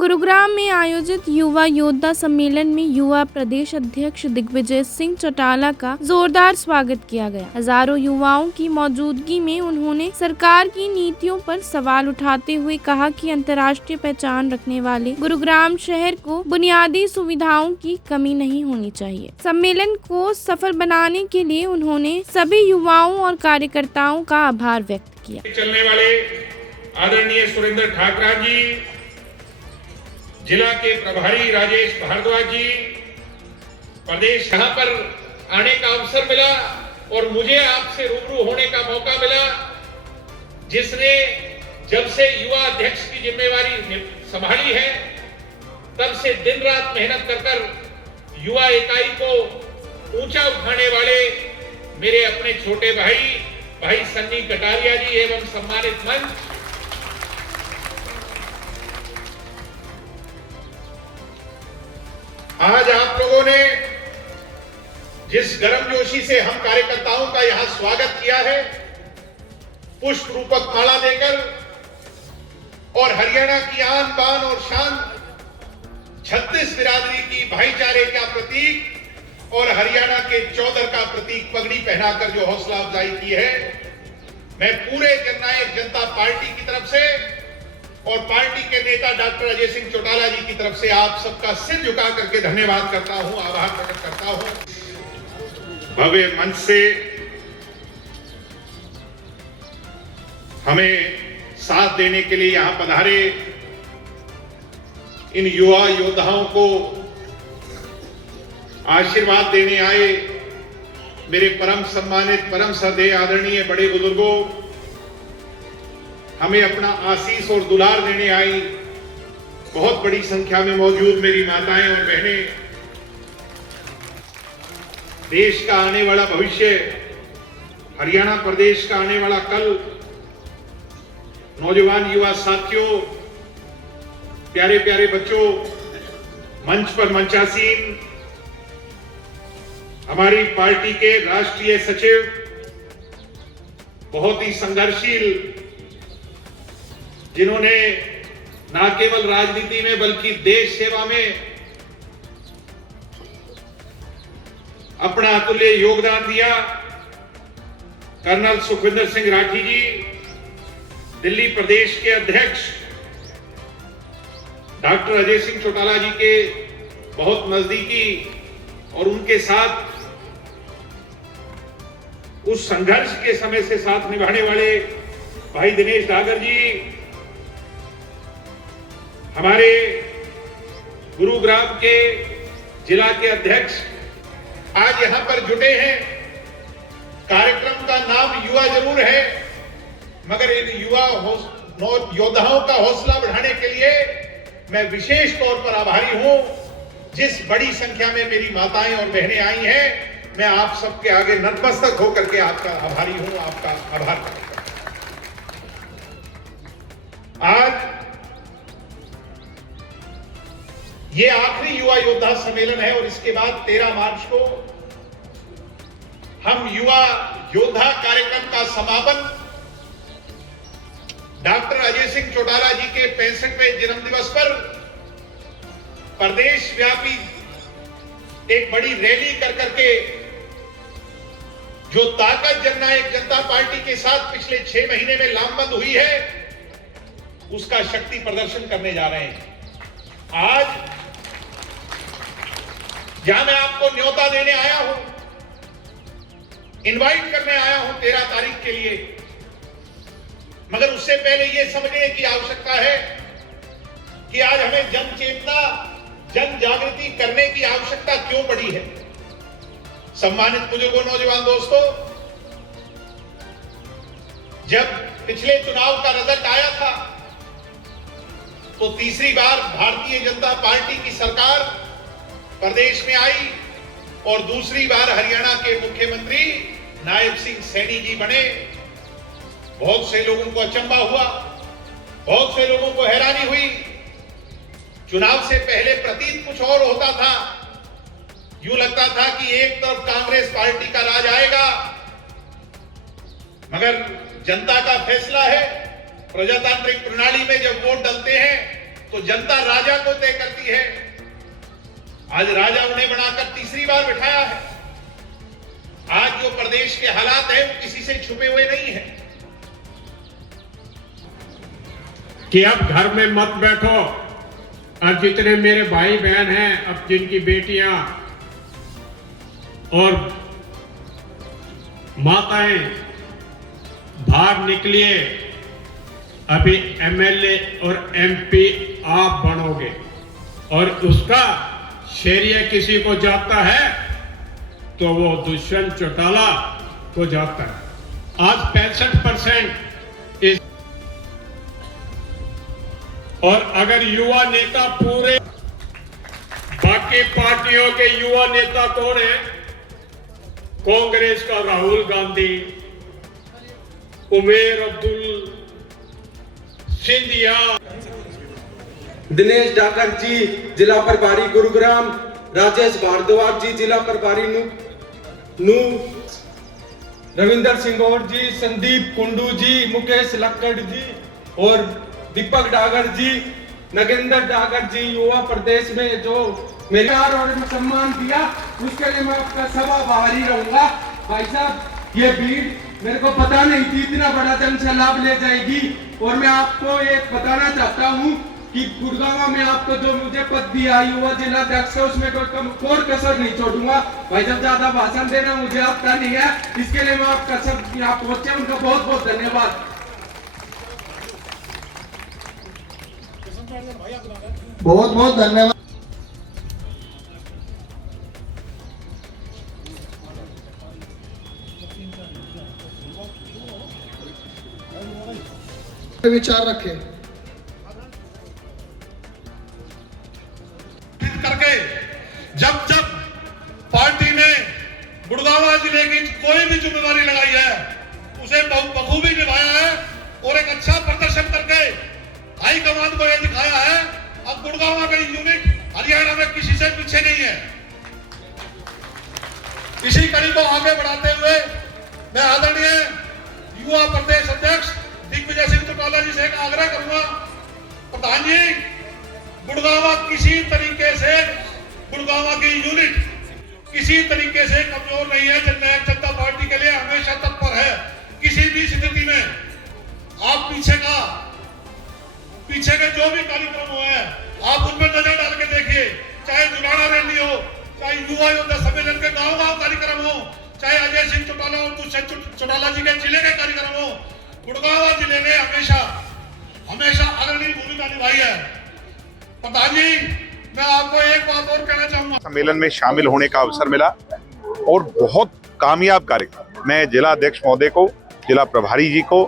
गुरुग्राम में आयोजित युवा योद्धा सम्मेलन में युवा प्रदेश अध्यक्ष दिग्विजय सिंह चौटाला का जोरदार स्वागत किया गया। हजारों युवाओं की मौजूदगी में उन्होंने सरकार की नीतियों पर सवाल उठाते हुए कहा कि अंतर्राष्ट्रीय पहचान रखने वाले गुरुग्राम शहर को बुनियादी सुविधाओं की कमी नहीं होनी चाहिए। सम्मेलन को सफल बनाने के लिए उन्होंने सभी युवाओं और कार्यकर्ताओं का आभार व्यक्त किया। चलने वाले आदरणीय सुरेंद्र ठाकरा जी, जिला के प्रभारी राजेश भारद्वाज जी, प्रदेश यहाँ पर आने का अवसर मिला और मुझे आपसे रूबरू होने का मौका मिला, जिसने जब से युवा अध्यक्ष की जिम्मेवारी संभाली है तब से दिन रात मेहनत कर युवा इकाई को ऊंचा उठाने वाले मेरे अपने छोटे भाई सन्नी कटारिया जी एवं सम्मानित मंच, आज आप लोगों ने जिस गर्मजोशी से हम कार्यकर्ताओं का यहां स्वागत किया है, पुष्प रूपक माला देकर और हरियाणा की आन बान और शान 36 बिरादरी की भाईचारे का प्रतीक और हरियाणा के चौधर का प्रतीक पगड़ी पहनाकर जो हौसला अफजाई की है, मैं पूरे जननायक जनता पार्टी की तरफ से और पार्टी के नेता डॉक्टर अजय सिंह चौटाला जी की तरफ से आप सबका सिर झुका करके धन्यवाद करता हूं, आभार प्रकट करता हूं। भव्य मंच से हमें साथ देने के लिए यहां पधारे इन युवा योद्धाओं को आशीर्वाद देने आए मेरे परम सम्मानित, परम श्रद्धेय, आदरणीय बड़े बुजुर्गों, हमें अपना आशीष और दुलार देने आई बहुत बड़ी संख्या में मौजूद मेरी माताएं और बहनें, देश का आने वाला भविष्य, हरियाणा प्रदेश का आने वाला कल, नौजवान युवा साथियों, प्यारे प्यारे बच्चों, मंच पर मंचासीन हमारी पार्टी के राष्ट्रीय सचिव, बहुत ही संघर्षशील, जिन्होंने न केवल राजनीति में बल्कि देश सेवा में अपना अतुल्य योगदान दिया, कर्नल सुखविंदर सिंह राठी जी, दिल्ली प्रदेश के अध्यक्ष डॉक्टर अजय सिंह चौटाला जी के बहुत नजदीकी और उनके साथ उस संघर्ष के समय से साथ निभाने वाले भाई दिनेश डागर जी, हमारे गुरुग्राम के जिला के अध्यक्ष आज यहां पर जुटे हैं। कार्यक्रम का नाम युवा जरूर है, मगर इन युवा योद्धाओं का हौसला बढ़ाने के लिए मैं विशेष तौर पर आभारी हूं। जिस बड़ी संख्या में मेरी माताएं और बहनें आई हैं, मैं आप सबके आगे नतमस्तक होकर के आपका आभारी हूं, आपका आभार करता हूं। आज ये आखिरी युवा योद्धा सम्मेलन है और इसके बाद 13 मार्च को हम युवा योद्धा कार्यक्रम का समापन डॉक्टर अजय सिंह चौटाला जी के 65वें जन्मदिवस पर प्रदेश व्यापी एक बड़ी रैली कर करके, जो ताकत जननायक जनता पार्टी के साथ पिछले 6 महीने में लामबंद हुई है, उसका शक्ति प्रदर्शन करने जा रहे हैं। आज जहां मैं आपको न्योता देने आया हूं, इनवाइट करने आया हूं 13 तारीख के लिए, मगर उससे पहले यह समझने की आवश्यकता है कि आज हमें जन चेतना, जन जागृति करने की आवश्यकता क्यों पड़ी है। सम्मानित बुजुर्गों, नौजवान दोस्तों, जब पिछले चुनाव का रिजल्ट आया था तो तीसरी बार भारतीय जनता पार्टी की सरकार प्रदेश में आई और दूसरी बार हरियाणा के मुख्यमंत्री नायब सिंह सैनी जी बने। बहुत से लोगों को अचंभा हुआ, बहुत से लोगों को हैरानी हुई। चुनाव से पहले प्रतीत कुछ और होता था, यूं लगता था कि एक तरफ कांग्रेस पार्टी का राज आएगा, मगर जनता का फैसला है। प्रजातांत्रिक प्रणाली में जब वोट डलते हैं तो जनता राजा को तय करती है। आज राजा उन्हें बनाकर तीसरी बार बिठाया है। आज जो प्रदेश के हालात हैं वो किसी से छुपे हुए नहीं है कि अब घर में मत बैठो, अब जितने मेरे भाई बहन हैं, अब जिनकी बेटियां और माताएं बाहर निकलिए, अभी एमएलए और एमपी आप बनोगे और उसका श्रेय किसी को जाता है तो वो दुष्यंत चौटाला को जाता है। आज 65% इस, और अगर युवा नेता पूरे, बाकी पार्टियों के युवा नेता कौन है? कांग्रेस का राहुल गांधी, उमेर अब्दुल, सिंधिया, दिनेश डाकर जी जिला प्रभारी गुरुग्राम, राजेश भारद्वाज जी जिला प्रभारी नू, रविंदर सिंह और जी, संदीप कुंडू जी, मुकेश लक्कड़ जी और दीपक डागर जी, नगेंद्र डागर जी, युवा प्रदेश में जो मेरे प्यार और सम्मान दिया उसके लिए मैं आपका सब आभारी रहूंगा। भाई साहब, ये भीड़ मेरे को पता नहीं थी इतना बड़ा जन सैलाब ले जाएगी, और मैं आपको एक बताना चाहता हूँ कि गुड़गांव में आपको जो मुझे पद दिया युवा जिला अध्यक्ष है उसमें कोई कसर नहीं छोड़ूंगा। भाई साहब, ज्यादा भाषण देना मुझे आता नहीं है, इसके लिए मैं आपका सब यहाँ पहुंचे, उनका बहुत बहुत धन्यवाद। बहुत बहुत धन्यवाद। विचार रखें करके जब जब पार्टी ने गुड़गांव जिले की कोई भी जिम्मेदारी लगाई है उसे बखूबी निभाया है और एक अच्छा प्रदर्शन करके हाईकमान को यह दिखाया है अब गुड़गांव का यूनिट हरियाणा में किसी से पीछे नहीं है। इसी कड़ी को आगे बढ़ाते हुए मैं आदरणीय युवा प्रदेश अध्यक्ष दिग्विजय सिंह चौटाला जी से एक आग्रह करूंगा, प्रधान जी, गुड़गांव किसी तरीके से, गुड़गांव की यूनिट किसी तरीके से कमजोर नहीं है। जननायक जनता पार्टी के लिए हमेशा तत्पर है। किसी भी स्थिति में आप पीछे के जो भी कार्यक्रम हुए हैं आप उनमें नजर डाल के देखिए, चाहे जुलाना रैली हो, चाहे युवा योद्धा सम्मेलन के गांव-गांव कार्यक्रम हो, चाहे अजय सिंह चौटाला और दुष्यंत चौटाला जी के जिले के कार्यक्रम हो, गुड़गांव जिले ने हमेशा अग्रणी भूमिका निभाई है। प्रधान जी, मैं आपको एक बात और कहना चाहूंगा, सम्मेलन में शामिल होने का अवसर मिला और बहुत कामयाब कार्यक्रम। मैं जिला अध्यक्ष महोदय को, जिला प्रभारी जी को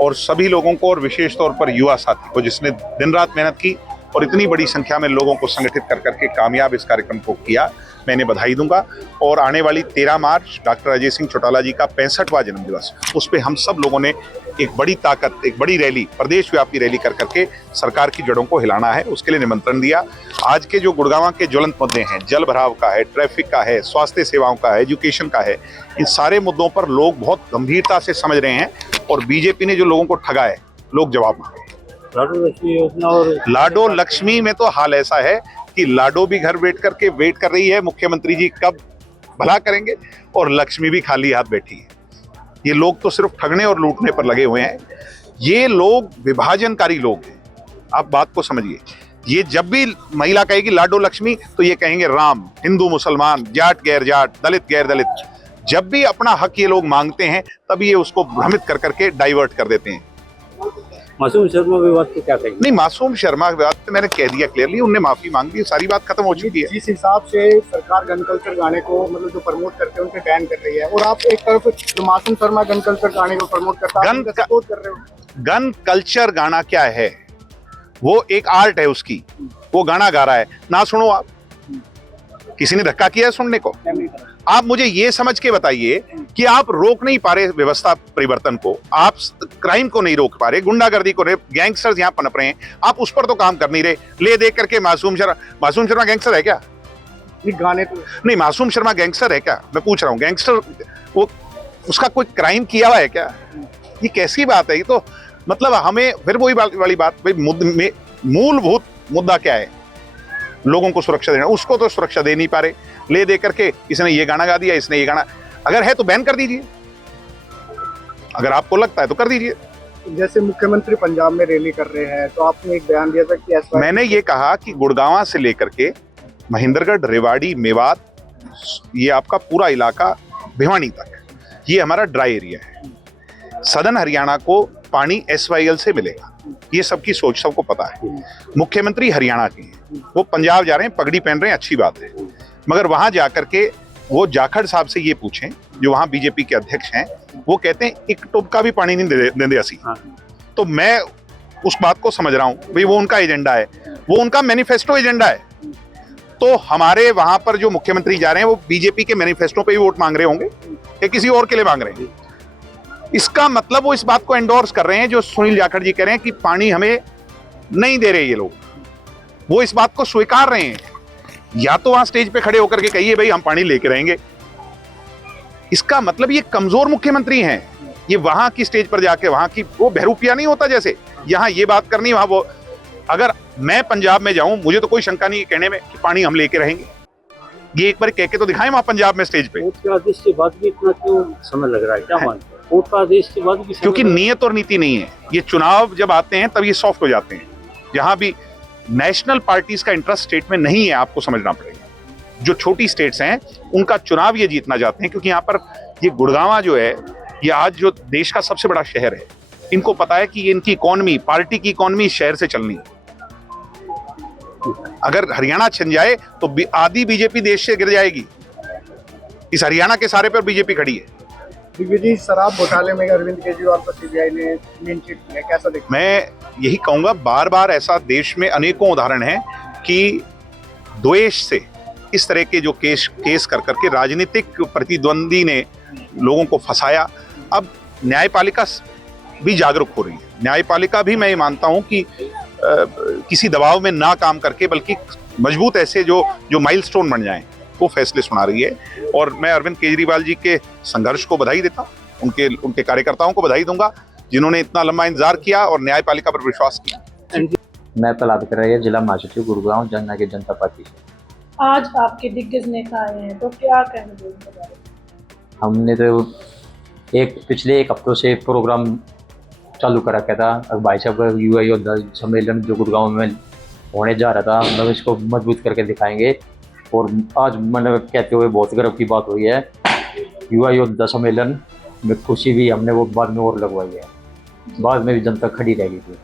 और सभी लोगों को और विशेष तौर पर युवा साथी को जिसने दिन रात मेहनत की और इतनी बड़ी संख्या में लोगों को संगठित कर करके कामयाब इस कार्यक्रम को किया, मैंने बधाई दूंगा। और आने वाली 13 मार्च डॉक्टर अजय सिंह चौटाला जी का 65वां जन्मदिवस, उस पर हम सब लोगों ने एक बड़ी ताकत, एक बड़ी रैली, प्रदेश व्यापी रैली कर करके सरकार की जड़ों को हिलाना है, उसके लिए निमंत्रण दिया। आज के जो गुड़गांव के ज्वलंत मुद्दे हैं, जल भराव का है, ट्रैफिक का है, स्वास्थ्य सेवाओं का है, एजुकेशन का है, इन सारे मुद्दों पर लोग बहुत गंभीरता से समझ रहे हैं और बीजेपी ने जो लोगों को ठगा है, लोग जवाब मांगे। लाडो लक्ष्मी योजना और लाडो लक्ष्मी में तो हाल ऐसा है कि लाडो भी घर बैठ करके वेट कर रही है मुख्यमंत्री जी कब भला करेंगे, और लक्ष्मी भी खाली हाथ बैठी है। ये लोग तो सिर्फ ठगने और लूटने पर लगे हुए हैं। ये लोग विभाजनकारी लोग हैं, आप बात को समझिए। ये जब भी महिला कहेगी लाडो लक्ष्मी तो ये कहेंगे राम, हिंदू मुसलमान, जाट गैर जाट, दलित गैर दलित। जब भी अपना हक ये लोग मांगते हैं तब ये उसको भ्रमित कर करके डाइवर्ट कर देते हैं। मासूम शर्मा विवाद को क्या कहेंगे? नहीं, मासूम शर्मा विवाद तो मैंने कह दिया क्लियरली, उनने माफी मांग ली, सारी बात खत्म हो चुकी है। जिस हिसाब से सरकार गन कल्चर गाने को मतलब जो प्रमोट करते हैं उनके बैन कर रही है, और आप एक तरफ जो मासूम शर्मा गन कल्चर गाने को प्रमोट करता है सपोर्ट कर रहे हो। गन कल्चर गाना क्या है? वो एक आर्ट है उसकी, वो गाना गा रहा है, ना सुनो आप। किसी ने धक्का किया है सुनने को? आप मुझे ये समझ के बताइए कि आप रोक नहीं पा रहे व्यवस्था परिवर्तन को, आप क्राइम को नहीं रोक पा रहे, गुंडागर्दी को, गैंगस्टर्स यहाँ पनप रहे हैं, आप उस पर तो काम कर नहीं रहे। ले देख करके मासूम शर्मा गैंगस्टर है क्या? गाने तो नहीं, मासूम शर्मा गैंगस्टर है क्या? मैं पूछ रहा हूँ, गैंगस्टर वो उसका कोई क्राइम किया हुआ है क्या? ये कैसी बात है? ये तो मतलब हमें फिर वही वाली बात, भाई मूलभूत मुद्दा क्या है, लोगों को सुरक्षा देना, उसको तो सुरक्षा दे नहीं पा रहे। ले दे करके इसने ये गाना गा दिया, इसने ये गाना, अगर है तो बैन कर दीजिए, अगर आपको लगता है तो कर दीजिए। जैसे मुख्यमंत्री पंजाब में रैली कर रहे हैं, तो आपने एक बयान दिया था कि मैंने ये कहा कि गुड़गांव से लेकर के महेंद्रगढ़, रेवाड़ी, मेवात, ये आपका पूरा इलाका भिवानी तक, ये हमारा ड्राई एरिया है। सदर्न हरियाणा को पानी SYL से मिलेगा, ये सबकी सोच, सबको पता है। मुख्यमंत्री हरियाणा के हैं, वो पंजाब जा रहे हैं, पगड़ी पहन रहे हैं, अच्छी बात है, मगर वहां जाकर के वो जाखड़ साहब से ये पूछें, जो वहां बीजेपी के अध्यक्ष हैं, वो कहते हैं एक टुप का भी पानी नहीं देंगे असी। तो मैं उस बात को समझ रहा हूं, भाई वो उनका एजेंडा है, वो उनका मैनिफेस्टो एजेंडा है। तो हमारे वहां पर जो मुख्यमंत्री जा रहे हैं वो बीजेपी के मैनिफेस्टो पे ही वोट मांग रहे होंगे या किसी और के लिए मांग रहे हैं? इसका मतलब वो इस बात को एंडोर्स कर रहे हैं जो सुनील जाखड़ जी कह रहे हैं कि पानी हमें नहीं दे रहे ये लोग, वो इस बात को स्वीकार रहे हैं। या तो वहां स्टेज पे खड़े होकर के कहिए भाई हम पानी लेके रहेंगे, इसका मतलब ये कमजोर मुख्यमंत्री हैं। ये वहां की स्टेज पर जाके, वहां की वो बहरूपिया नहीं होता, जैसे यहां ये बात करनी, वहां वो। अगर मैं पंजाब में जाऊं, मुझे तो कोई शंका नहीं है कहने में कि पानी हम लेके रहेंगे, ये एक बार कह के तो दिखाएं वहां पंजाब में स्टेज पे। वोट के आदेश के बाद भी इतना क्यों समय लग रहा है, क्या मानते हैं? वोट का आदेश के बाद भी क्योंकि नियत और नीति नहीं है। ये चुनाव जब आते हैं तब ये सॉफ्ट हो जाते हैं। जहां भी नेशनल पार्टीज का इंटरेस्ट स्टेट में नहीं है, आपको समझना पड़ेगा। जो छोटी स्टेट्स हैं उनका चुनाव ये जीतना चाहते हैं, क्योंकि यहाँ पर ये गुड़गांव जो है, ये आज जो देश का सबसे बड़ा शहर है, इनको पता है कि इनकी इकोनॉमी, पार्टी की इकोनॉमी शहर से चलनी है। अगर हरियाणा छिन जाए तो आधी बीजेपी देश से गिर जाएगी। इस हरियाणा के सारे पर बीजेपी खड़ी है। दिग्विजय, शराब घोटाले में अरविंद केजरीवाल को सीबीआई ने क्लीन चिट किया, कैसा देखते हैं? मैं यही कहूंगा, बार बार ऐसा देश में अनेकों उदाहरण हैं कि द्वेष से इस तरह के जो केस कर करके राजनीतिक प्रतिद्वंदी ने लोगों को फंसाया। अब न्यायपालिका भी जागरूक हो रही है। न्यायपालिका भी मैं ये मानता हूं कि किसी दबाव में ना काम करके, बल्कि मजबूत ऐसे जो माइलस्टोन बन जाएं, वो फैसले सुना रही है। और मैं अरविंद केजरीवाल जी के संघर्ष को बधाई देता हूं, उनके कार्यकर्ताओं को बधाई दूंगा जिन्होंने इतना लंबा इंतजार किया और न्यायपालिका पर विश्वास किया। मैं प्रहलाद करारिया, जिला महासचिव गुरुग्राम, जननायक जनता पार्टी से। आज आपके दिग्गज नेता आए हैं, तो क्या कहना चाहेंगे? हमने तो पिछले एक हफ्तों से प्रोग्राम चालू कर रखा था। अब भाई साहब का युवा योद्धा सम्मेलन जो गुड़गांव में होने जा रहा था, मतलब इसको मजबूत करके दिखाएंगे। और आज मैंने कहते हुए बहुत गर्व की बात हुई है, युवा योद्धा सम्मेलन में खुशी भी हमने वो बाद में और लगवाई है, बाद में भी जनता खड़ी रहेगी थी।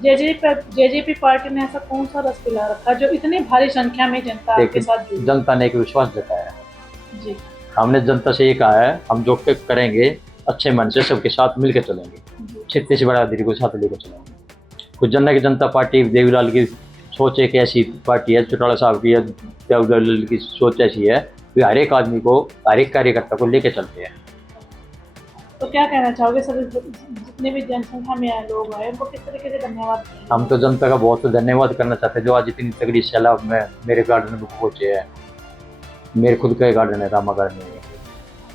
जेजेपी पार्टी ने ऐसा कौन सा रस पिला रखा जो इतनी भारी संख्या में जनता के साथ जुड़ी? जनता ने एक विश्वास जताया जी। हमने जनता से ये कहा है, हम जो करेंगे अच्छे मन से सबके साथ मिलकर चलेंगे, छत्तीसगढ़ से बड़ा को साथ लेकर चलेंगे। कुछ जननायक जनता पार्टी, देवीलाल की सोच एक ऐसी पार्टी है, चौटाला साहब की, देवीलाल की सोच ऐसी है कि हर एक आदमी को, हर एक कार्यकर्ता को लेकर चलते हैं। तो क्या कहना चाहोगे सभी जितने भी जनसंख्या में आए लोग आए, उनको किस तरीके से धन्यवाद? हम तो जनता का बहुत धन्यवाद करना चाहते हैं जो आज इतनी तगड़ी सैलाब में मेरे गार्डन में पहुँचे हैं। मेरे खुद का गार्डन है, रामा गार्डन में।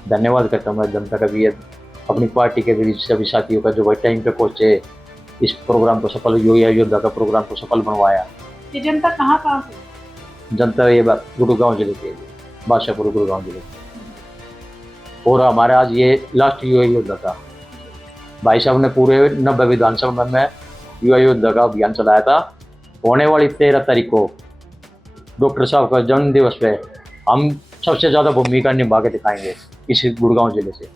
धन्यवाद करता हूँ मैं जनता का भी, अपनी पार्टी के भी सभी साथियों का जो भाई टाइम पे पहुँचे, इस प्रोग्राम को सफल, योद्धा का प्रोग्राम को सफल बनवाया। ये जनता कहाँ से? जनता ये बात गुड़गांव जिले के, बादशाहपुर गुड़गांव जिले के। और हमारा आज ये लास्ट युवा योद्धा था। भाई साहब ने पूरे 90 विधानसभा में युवा योद्धा का अभियान चलाया था। होने वाली 13 तारीख को डॉक्टर साहब का जन्म दिवस पे हम सबसे ज़्यादा भूमिका निभा के दिखाएंगे इस गुड़गांव जिले से।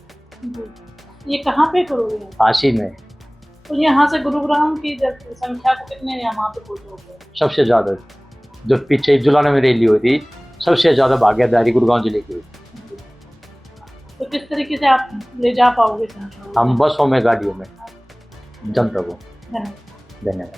ये कहाँ पे करोगे? हासी में। तो यहाँ से गुरुग्राम की संख्या को कितने यहाँ पे पहुँचोगे? सबसे ज़्यादा, जो पीछे जुलाना में रैली हुई थी, सबसे ज़्यादा भागीदारी गुड़गांव जिले की हुई। तो किस तरीके से आप ले जा पाओगे? हम बसों में, गाड़ियों में जनता को। धन्यवाद। धन्यवाद।